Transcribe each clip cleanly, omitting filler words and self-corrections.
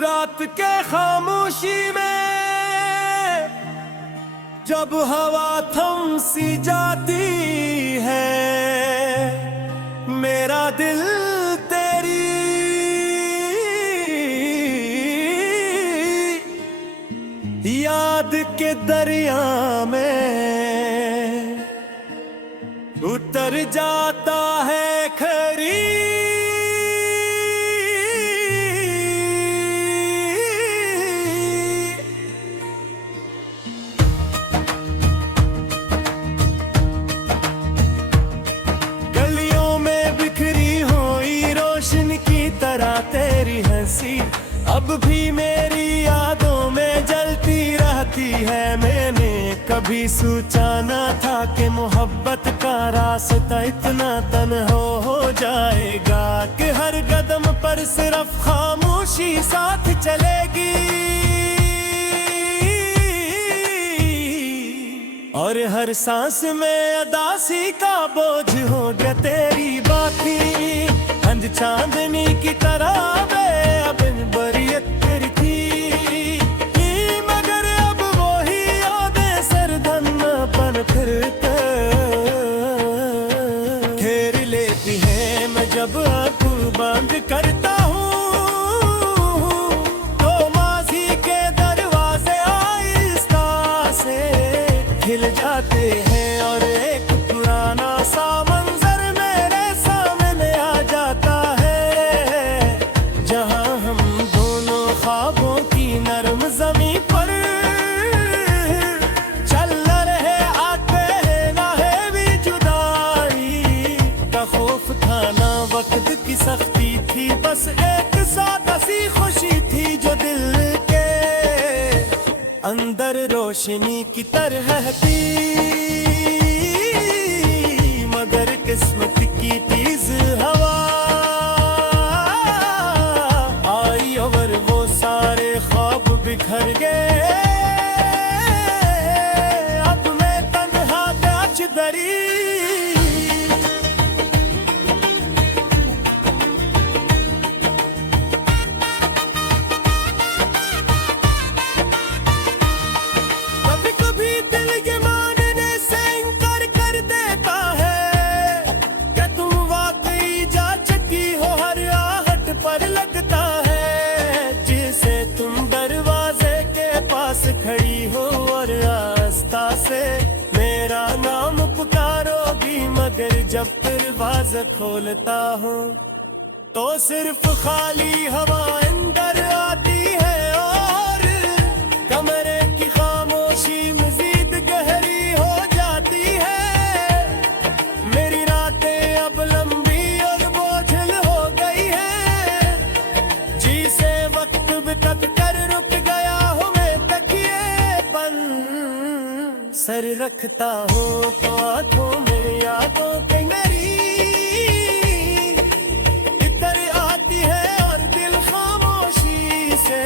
रात के खामोशी में जब हवा थम सी जाती है, मेरा दिल तेरी याद के दरिया में उतर जाता है खरी। गलियों में बिखरी हुई रोशनी की तरह तेरी हंसी अब भी मेरी यादों में जलती रहती है। मैंने कभी सोचा न था कि मोहब्बत का रास्ता इतना तन्हा हो जाएगा, कि हर कदम पर सिर्फ खामोशी साथ चलेगी और हर सांस में अदासी का बोझ हो गया तेरी बाकी। अंध चांदनी की तरह अब बरियत तेरी थी, मगर अब वही यादें सरधन्नापन फिर घेर लेती है। मैं जब आंखें बंद करता हूँ तो माजी के दरवाजे आहिस्ता से खिल जाते हैं और एक पुराना सा मंजर मेरे सामने आ जाता है, जहां हम दोनों ख्वाबों की नरम ज़मीं पर चल रहे आते हैं। ना है भी जुदाई का खौफ था ना वक्त की सख्ती थी, बस एक सादा सी खुशी थी जो दिल के अंदर रोशनी की तरह थी। मगर किस्मत की तेज हवा आई और वो सारे ख्वाब बिखर गए। अब मैं तन्हा ताज दरी खड़ी हो और आस्था से मेरा नाम पुकारोगी, मगर जब दरवाज़ा खोलता हो तो सिर्फ खाली हवा अंदर आती है और कमरे की खामोशी मजीद गहरी हो जाती है। मेरी रातें अब लंबी और बोझल हो गई है, जी से वक्त बितक कर रुक गया हूँ सर रखता हूँ तो आंखों में यादों की मेरी इधर आती है और दिल खामोशी से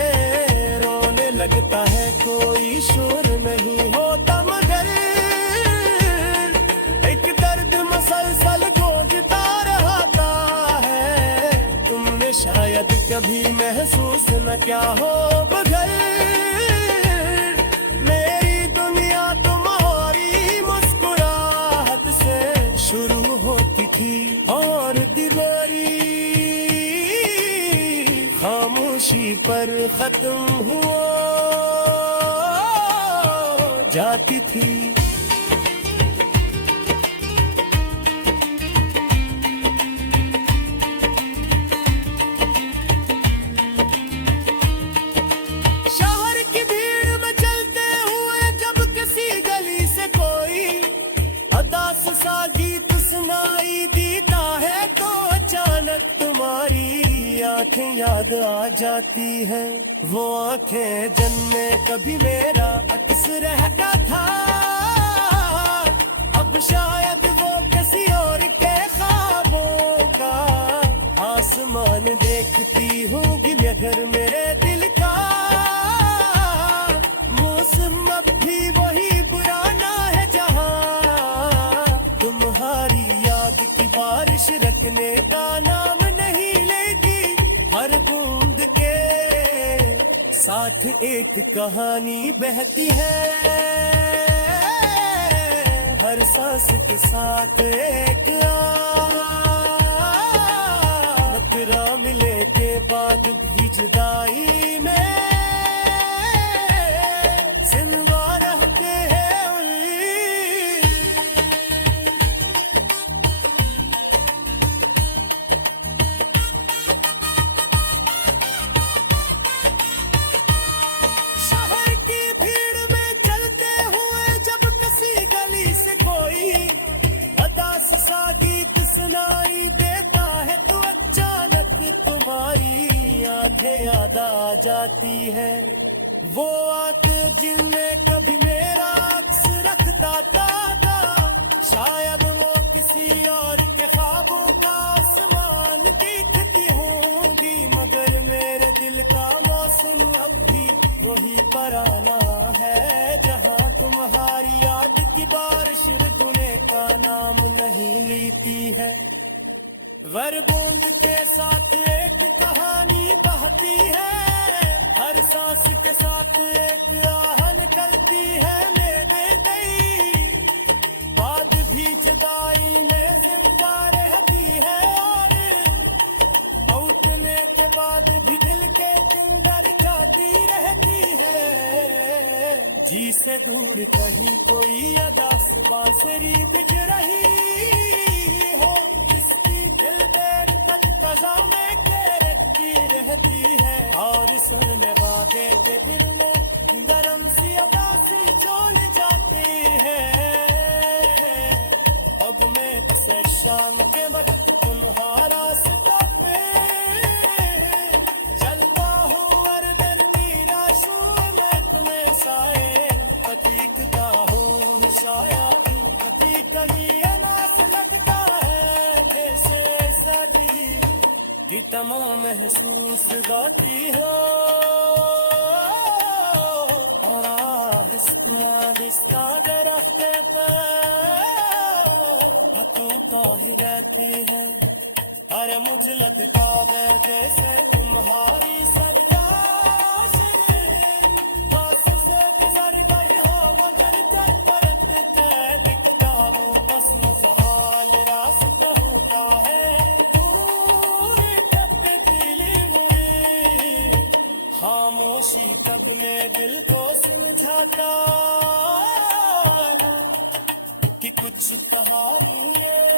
रोने लगता है। कोई शोर नहीं होता मगर एक दर्द मसलसल गूंजता रहता है। तुमने शायद कभी महसूस न क्या हो बगैर शुरू होती थी और दीवारी खामोशी पर खत्म हुआ जाती थी। शहर की भीड़ में चलते हुए जब किसी गली से कोई अदास सा गीत सुनाई देता है तो अचानक तुम्हारी आंखें याद आ जाती है। वो आंखें जिनमें कभी मेरा अक्स रहता था, अब शायद वो किसी और के ख्वाबों का आसमान देखती होगी, मगर मेरे दिल का मौसम अब भी वही पुराना है, जहां तुम्हारी याद की बारिश रखने का नाम नहीं लेती। हर बूंद के साथ एक कहानी बहती है, हर सांस के साथ एक टकरा मिले के बाद भी जुदाई में जिंदा रहते हैं उन्हीं। शहर की भीड़ में चलते हुए जब किसी गली से कोई अदास सा गीत सुनाई देता है तो अचानक तुम्हारी आंखें याद आ जाती है। वो आंखें जिनमें कभी मेरा अक्स रखता था, शायद वो किसी और के ख्वाबों का आसमान दिखती होंगी, मगर मेरे दिल का मौसम अब भी वही पुराना है, जहाँ तुम्हारी याद की बारिश रुकने का नाम नहीं लेती है। वर बूंद के साथ एक कहानी बहती है, हर सांस के साथ एक आह निकलती है मेरे गई, बात भी जुदाई में जिंदा रहती है और उठने के बाद भी दिल के अंदर जाती रहती है। जी से दूर कहीं कोई अदास बांसुरी बिज रही हो, इसकी दिल देर तक कज़ा में करती रहती है और सुनने वाले के दिल में गरम सी अदासी छोड़ जाती है। अब मैं बस शाम के वक्त तुम्हारा रास्ता पे चलता हूँ और दर की राशों में तुम्हें साए प्रतीकता हूँ, शायद प्रतीक ही अनास लगता है, जैसे सदी की तमाम महसूस गाती हो और आहिस्ता दरख्त पर हटता ही रहते हैं। अरे मुझे लगता है जैसे तुम्हारी सरदास पास से गुजर गई हो, मगर जब तरफ दिखता हूँ बस हाल रास्ता होता है पूरी तब्दीली हुई। खामोशी कब में दिल को समझाता कि कुछ कहानी है